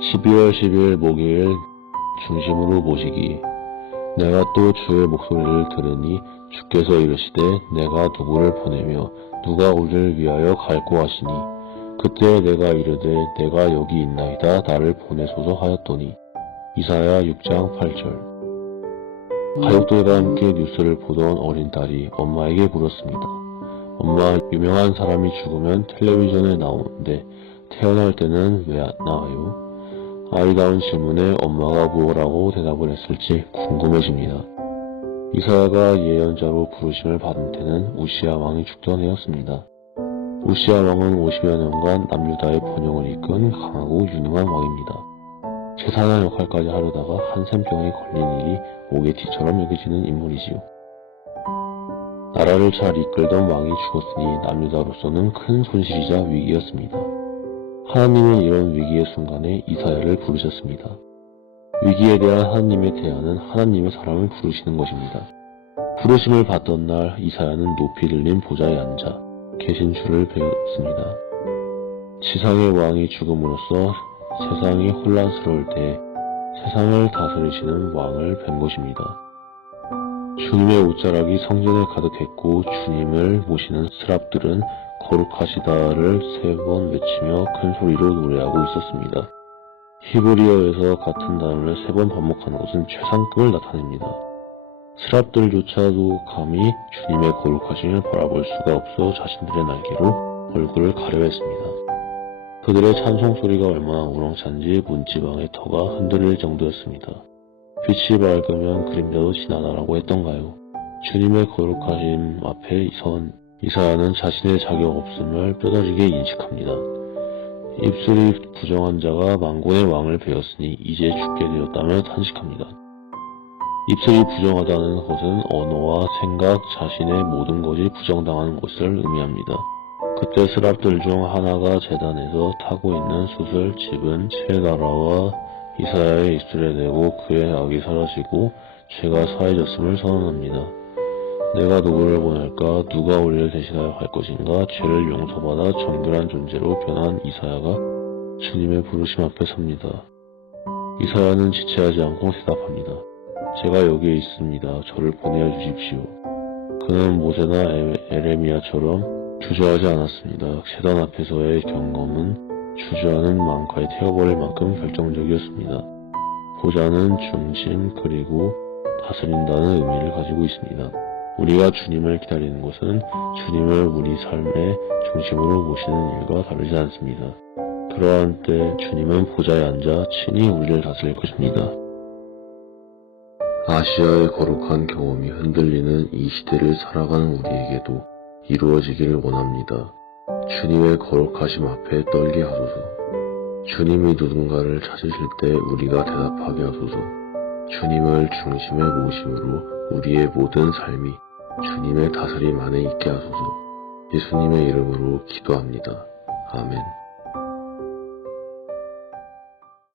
12월 10일 목요일 중심으로 모시기. 내가 또 주의 목소리를 들으니 주께서 이르시되 내가 누구를 보내며 누가 우리를 위하여 갈고 하시니? 그때 내가 이르되 내가 여기 있나이다. 나를 보내소서 하였더니. 이사야 6장 8절. 가족들과 함께 뉴스를 보던 어린 딸이 엄마에게 물었습니다. 엄마, 유명한 사람이 죽으면 텔레비전에 나오는데 태어날 때는 왜 안 나와요? 아이다운 질문에 엄마가 뭐라고 대답을 했을지 궁금해집니다. 이사야가 예언자로 부르심을 받은 때는 우시아 왕이 죽던 해였습니다. 우시아 왕은 50여 년간 남유다의 번영을 이끈 강하고 유능한 왕입니다. 제사장 역할까지 하려다가 한센병에 걸린 일이 오게티처럼 여겨지는 인물이지요. 나라를 잘 이끌던 왕이 죽었으니 남유다로서는 큰 손실이자 위기였습니다. 하나님은 이런 위기의 순간에 이사야를 부르셨습니다. 위기에 대한 하나님의 대안은 하나님의 사람을 부르시는 것입니다. 부르심을 받던 날 이사야는 높이 들린 보좌에 앉아 계신 줄을 배웠습니다. 지상의 왕이 죽음으로써 세상이 혼란스러울 때 세상을 다스리시는 왕을 뵌 것입니다. 주님의 옷자락이 성전에 가득했고 주님을 모시는 스랍들은 거룩하시다를 세 번 외치며 큰 소리로 노래하고 있었습니다. 히브리어에서 같은 단어를 세 번 반복하는 것은 최상급을 나타냅니다. 스랍들조차도 감히 주님의 거룩하심을 바라볼 수가 없어 자신들의 날개로 얼굴을 가려 했습니다. 그들의 찬송 소리가 얼마나 우렁찬지 문지방의 터가 흔들릴 정도였습니다. 빛이 밝으면 그림자도 지나다라고 했던가요? 주님의 거룩하심 앞에 선 이사야는 자신의 자격 없음을 뼈다지게 인식합니다. 입술이 부정한 자가 망군의 왕을 베었으니 이제 죽게 되었다며 탄식합니다. 입술이 부정하다는 것은 언어와 생각, 자신의 모든 것이 부정당하는 것을 의미합니다. 그때 스랍들 중 하나가 재단에서 타고 있는 숯을 집은 새 나라와 이사야의 입술에 대고 그의 악이 사라지고 죄가 사해졌음을 선언합니다. 내가 누구를 보낼까? 누가 우리를 대신하여 갈 것인가? 죄를 용서받아 정결한 존재로 변한 이사야가 주님의 부르심 앞에 섭니다. 이사야는 지체하지 않고 대답합니다. 제가 여기에 있습니다. 저를 보내어 주십시오. 그는 모세나 에- 에레미야처럼 주저하지 않았습니다. 세단 앞에서의 경험은 주저하는 망카에 태워버릴 만큼 결정적이었습니다. 보좌는 중심 그리고 다스린다는 의미를 가지고 있습니다. 우리가 주님을 기다리는 것은 주님을 우리 삶의 중심으로 모시는 일과 다르지 않습니다. 그러한 때 주님은 보좌에 앉아 친히 우리를 다스릴 것입니다. 아시아의 거룩한 경험이 흔들리는 이 시대를 살아가는 우리에게도 이루어지기를 원합니다. 주님의 거룩하심 앞에 떨게 하소서. 주님이 누군가를 찾으실 때 우리가 대답하게 하소서. 주님을 중심에 모심으로 우리의 모든 삶이 주님의 다스림 안에 있게 하소서. 예수님의 이름으로 기도합니다. 아멘.